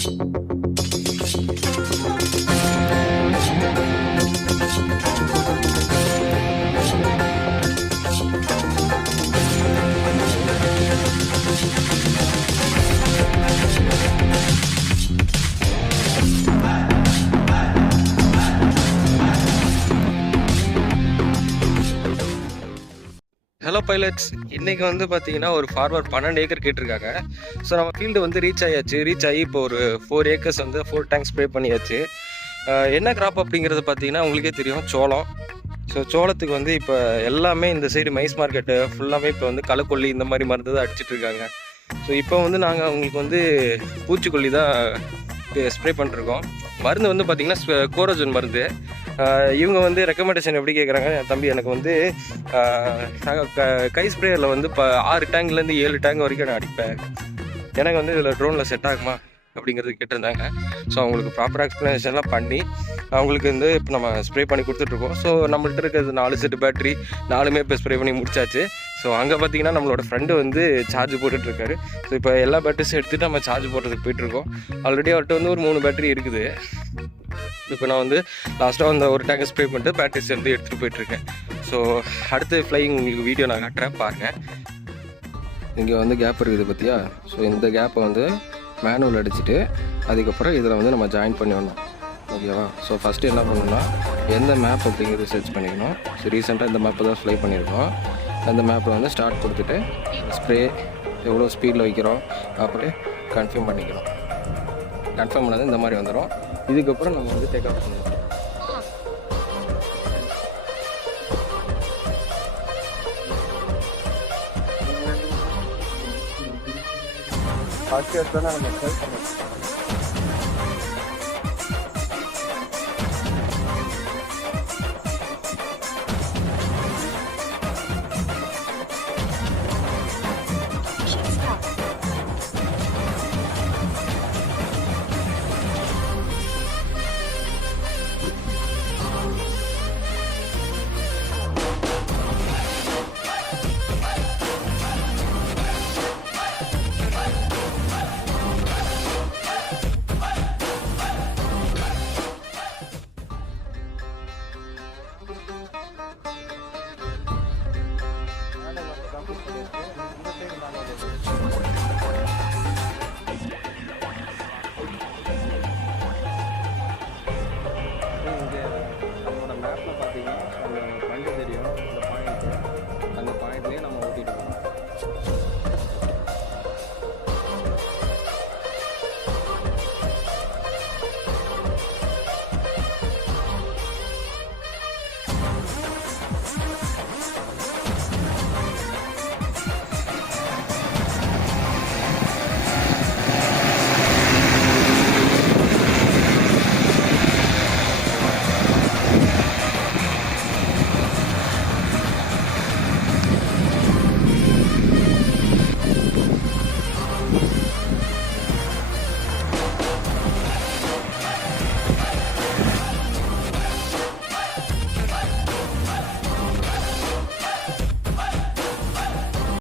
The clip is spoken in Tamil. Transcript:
ஹலோ பைலட்ஸ், இன்றைக்கி வந்து பார்த்தீங்கன்னா ஒரு ஃபார்வர்ட் 12 ஏக்கர் கேட்டிருக்காங்க. ஸோ நம்ம ஃபீல்டு வந்து ரீச் ஆகி இப்போ ஒரு 4 ஏக்கர்ஸ் வந்து 4 டேங்க் ஸ்ப்ரே பண்ணியாச்சு. என்ன கிராப் அப்படிங்கிறது பார்த்தீங்கன்னா உங்களுக்கே தெரியும், சோளம். ஸோ சோளத்துக்கு வந்து இப்போ எல்லாமே இந்த சைடு மைஸ் மார்க்கெட்டு ஃபுல்லாமே இப்போ வந்து களைக்கொல்லி இந்த மாதிரி மருந்து தான் அடிச்சிட்ருக்காங்க. ஸோ இப்போ வந்து நாங்கள் அவங்களுக்கு வந்து பூச்சிக்கொல்லி தான் ஸ்ப்ரே பண்ணிருக்கோம். மருந்து வந்து பார்த்திங்கன்னா கோரோஜன் மருந்து. இவங்க வந்து ரெக்கமெண்டேஷன் எப்படி கேட்குறாங்க, என் தம்பி எனக்கு வந்து கை ஸ்ப்ரேயரில் வந்து இப்போ 6 டேங்க்லேருந்து 7 டேங்க் வரைக்கும் நான் அடிப்பேன், எனக்கு வந்து இதில் ட்ரோனில் செட் ஆகுமா அப்படிங்கிறது கேட்டிருந்தாங்க. ஸோ அவங்களுக்கு ப்ராப்பர் எக்ஸ்ப்ளனேஷன்லாம் பண்ணி அவங்களுக்கு வந்து இப்போ நம்ம ஸ்ப்ரே பண்ணி கொடுத்துட்ருக்கோம். ஸோ நம்மள்கிட்ட இருக்கிறது 4 செட்டு பேட்ரி, 4மே இப்போ ஸ்ப்ரே பண்ணி முடிச்சாச்சு. ஸோ அங்கே பார்த்தீங்கன்னா நம்மளோட ஃப்ரெண்டு வந்து சார்ஜ் போட்டுட்ருக்காரு. ஸோ இப்போ எல்லா பேட்டரிஸும் எடுத்துகிட்டு நம்ம சார்ஜ் போடுறதுக்கு போயிட்டுருக்கோம். ஆல்ரெடி அவர்கிட்ட வந்து ஒரு 3 பேட்டரி இருக்குது. இப்போ நான் வந்து லாஸ்ட்டாக அந்த ஒரு டேங்கை ஸ்ப்ரே பண்ணிட்டு பேட்டரிஸ் வந்து எடுத்துகிட்டு போயிட்டுருக்கேன். ஸோ அடுத்து ஃப்ளையிங் உங்களுக்கு வீடியோ நான் காட்டுறேன், பாருங்கள். இங்கே வந்து கேப் இருக்குது பார்த்தியா? ஸோ இந்த கேப்பை வந்து மேனுவல் அடிச்சுட்டு அதுக்கப்புறம் இதில் வந்து நம்ம ஜாயின் பண்ணி வரணும், ஓகேவா? ஸோ ஃபஸ்ட்டு என்ன பண்ணணும்னா எந்த மேப் அப்படிங்கிறது சர்ச் பண்ணிக்கணும். ஸோ ரீசெண்டாக இந்த மேப்பை தான் ஃப்ளை பண்ணியிருக்கோம். அந்த மேப்பில் வந்து ஸ்டார்ட் கொடுத்துட்டு ஸ்ப்ரே எவ்வளோ ஸ்பீடில் வைக்கிறோம் அப்படி கன்ஃபார்ம் பண்ணிக்கணும். கன்ஃபார்ம் பண்ணது இந்த மாதிரி வந்துடும். இதுக்கப்புறம் நம்ம வந்து டேக் ஆஃப் பண்ணணும். ஃபஸ்ட் எடுத்தோன்னா நம்ம ட்ரை பண்ணணும்.